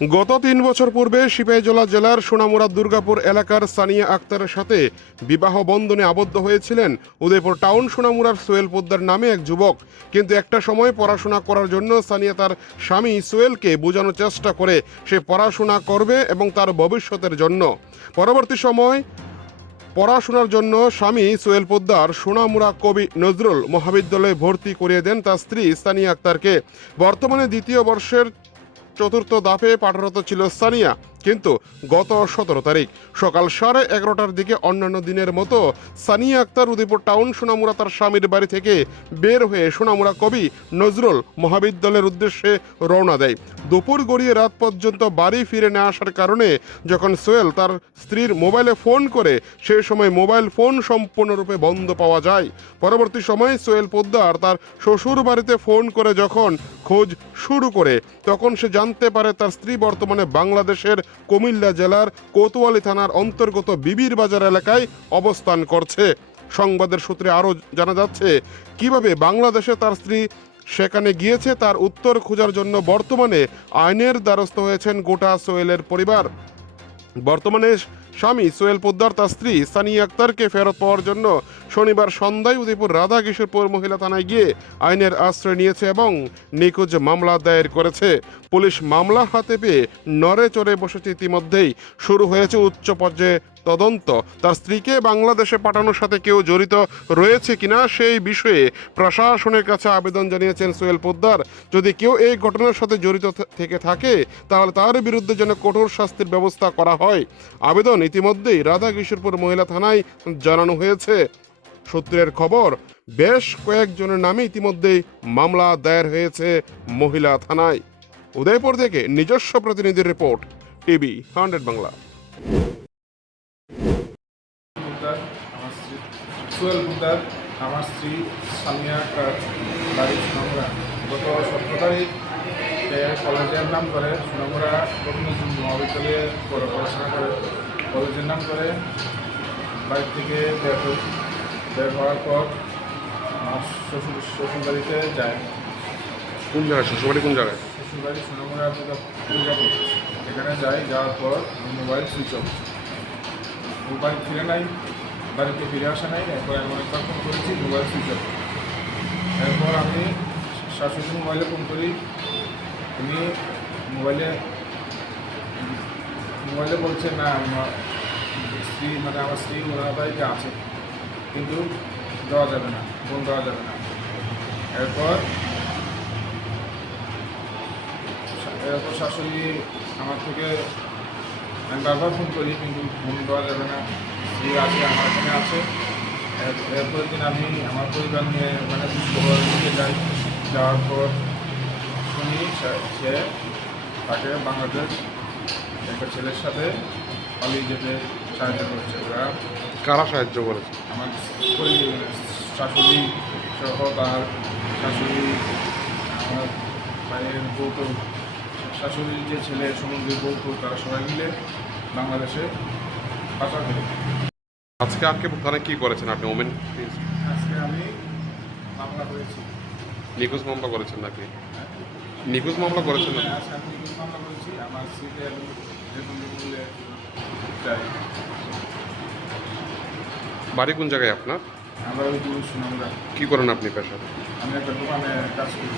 গত ৩ বছর পূর্বে সিপাহীজলা জেলার সোনামুড়া দুর্গাপুর এলাকার সানিয়া আক্তারের সাথে বিবাহ বন্ধনে আবদ্ধ হয়েছিলেন উদয়পুর টাউন সোনামুড়ার সোহেল পোদ্দার নামে এক যুবক। কিন্তু একটা সময় পড়াশোনা করার জন্য সানিয়া তার স্বামী সোহেলকে বোঝানোর চেষ্টা করে সে পড়াশোনা করবে এবং তার ভবিষ্যতের জন্য। পরবর্তী সময় পড়াশোনার জন্য স্বামী সোহেল পোদ্দার সোনামুড়া কবি নজরুল মহাবিদ্যালয়ে ভর্তি করিয়ে দেন তার স্ত্রী সানিয়া আক্তারকে। বর্তমানে দ্বিতীয় বর্ষের চতুর্থ ধাপে পাঠরত ছিল সানিয়া, কিন্তু গত 17 তারিখ সকাল 11:30টার দিকে অন্যান্য দিনের মতো সানিয়া আক্তার উদয়পুর টাউন সোনামুড়া তার স্বামীর বাড়ি থেকে বের হয়ে সোনামুড়া কবি নজরুল মহাবিদ্যালয়ের উদ্দেশ্যে রওনা দেয়। দুপুর গড়িয়ে রাত পর্যন্ত বাড়ি ফিরে না আসার কারণে যখন সোহেল তার স্ত্রীর মোবাইলে ফোন করে সেই সময় মোবাইল ফোন সম্পূর্ণরূপে বন্ধ পাওয়া যায়। পরবর্তী সময়ে সোহেল পোদ্দার তার শ্বশুর বাড়িতে ফোন করে যখন খোঁজ শুরু করে তখন সে জানতে পারে তার স্ত্রী বর্তমানে বাংলাদেশের কুমিল্লা জেলার কোতোয়ালি থানার অন্তর্গত বিবির বাজার এলাকায় অবস্থান করছে। সংবাদের সূত্রে আরও জানা যাচ্ছে কিভাবে বাংলাদেশে তার স্ত্রী সেখানে গিয়েছে তার উত্তর খোঁজার জন্য বর্তমানে আইনের দ্বারস্থ হয়েছেন গোটা সোহেলের পরিবার। বর্তমানে স্বামী সোহেল পোদ্দার তার স্ত্রী সানিয়া আক্তারকে ফেরত পাওয়ার জন্য শনিবার সন্ধ্যায় উদয়পুর রাধা কিশোরপুর মহিলা থানায় গিয়ে আইনের আশ্রয় নিয়েছে এবং নিখোঁজ মামলা দায়ের করেছে। পুলিশ মামলা হাতে পেয়ে নড়ে চড়ে বসেছে। ইতিমধ্যেই শুরু হয়েছে উচ্চ পর্যায়ে তদন্ত। তার স্ত্রীকে বাংলাদেশে পাঠানোর সাথে কেউ জড়িত রয়েছে কিনা সেই বিষয়ে প্রশাসনের কাছে আবেদন জানিয়েছেন সোহেল পোদ্দার। যদি কেউ এই ঘটনার সাথে জড়িত থেকে থাকে তাহলে তার বিরুদ্ধে যেন কঠোর শাস্তির ব্যবস্থা করা হয়। আবেদন ইতিমধ্যেই রাধা কিশোরপুর মহিলা থানায় জানানো হয়েছে। সূত্রের খবর, বেশ কয়েকজনের নামে ইতিমধ্যেই মামলা দায়ের হয়েছে মহিলা থানায়। উদয়পুর থেকে নিজস্ব প্রতিনিধির রিপোর্ট, টিভি 100 বাংলা। সোহেল পোদ্দার আমার স্ত্রী সানিয়া আক্তার বাড়ি সোনামুড়া। গত 17 তারিখ কলেজের নাম করে সোনামুড়া কবি নজরুল মহাবিদ্যালয়ে পড়াশোনা করে কলেজের নাম করে বাড়ি থেকে বের হওয়ার পর আমার শ্বশুরবাড়িতে যায়। কোন জায়গায় শ্বশুরবাড়ি? কোন জায়গায়? শ্বশুরবাড়ি সোনামুড়া দুর্গাপুর। এখানে যাই, যাওয়ার পর মোবাইল সুইচ অফ। মোবাইল ফিরে নাই, বাড়িতে ফিরে আসা নাই। এরপর আমি অনেকবার ফোন করেছি, মোবাইল সুইচ অফ। এরপর আমি শাশুড়ি মোবাইলে ফোন করি, উনি মোবাইলে বলছে না আমার স্ত্রী আমার স্ত্রী ওনার বাড়িতে আছে, কিন্তু দেওয়া যাবে না, ফোন দেওয়া যাবে না। এরপর শাশুড়ি আমার থেকে আমি বারবার ফোন করি, কিন্তু ফোন দেওয়া যাবে না, স্ত্রী আছে আমার এখানে আছে। এরপর দিন আমি আমার পরিবার নিয়ে খবর নিয়ে যাই। যাওয়ার পর শুনি সে তাকে বাংলাদেশ একটা ছেলের সাথে পালিয়ে যেতে সাহায্য করছে। ওরা কারা সাহায্য করেছে? আমার শাশুড়ি সহ তার শাশুড়ি, আমার ভাইয়ের বউতো, শাশুড়ির যে ছেলে সমুদ্রের বউতো, তারা সবাই মিলে বাংলাদেশে পাচার করে। আজকে আজকে থানায় কি করেছেন আপনি? ওমেন আজকে আমি মামলা করেছি। নিখোঁজ মামলা করেছেন নাকি? নিখোঁজ মামলা করেছেন না? আজকে আমি নিখোঁজ মামলা করেছি। আমার স্ত্রীকে মূল্যে চাই। বাড়ি কোন জায়গায় আপনার? আমরা ওই দূর সুনামরা। কি করেন আপনি পেশা? আমি একটা দোকানে কাজ করি।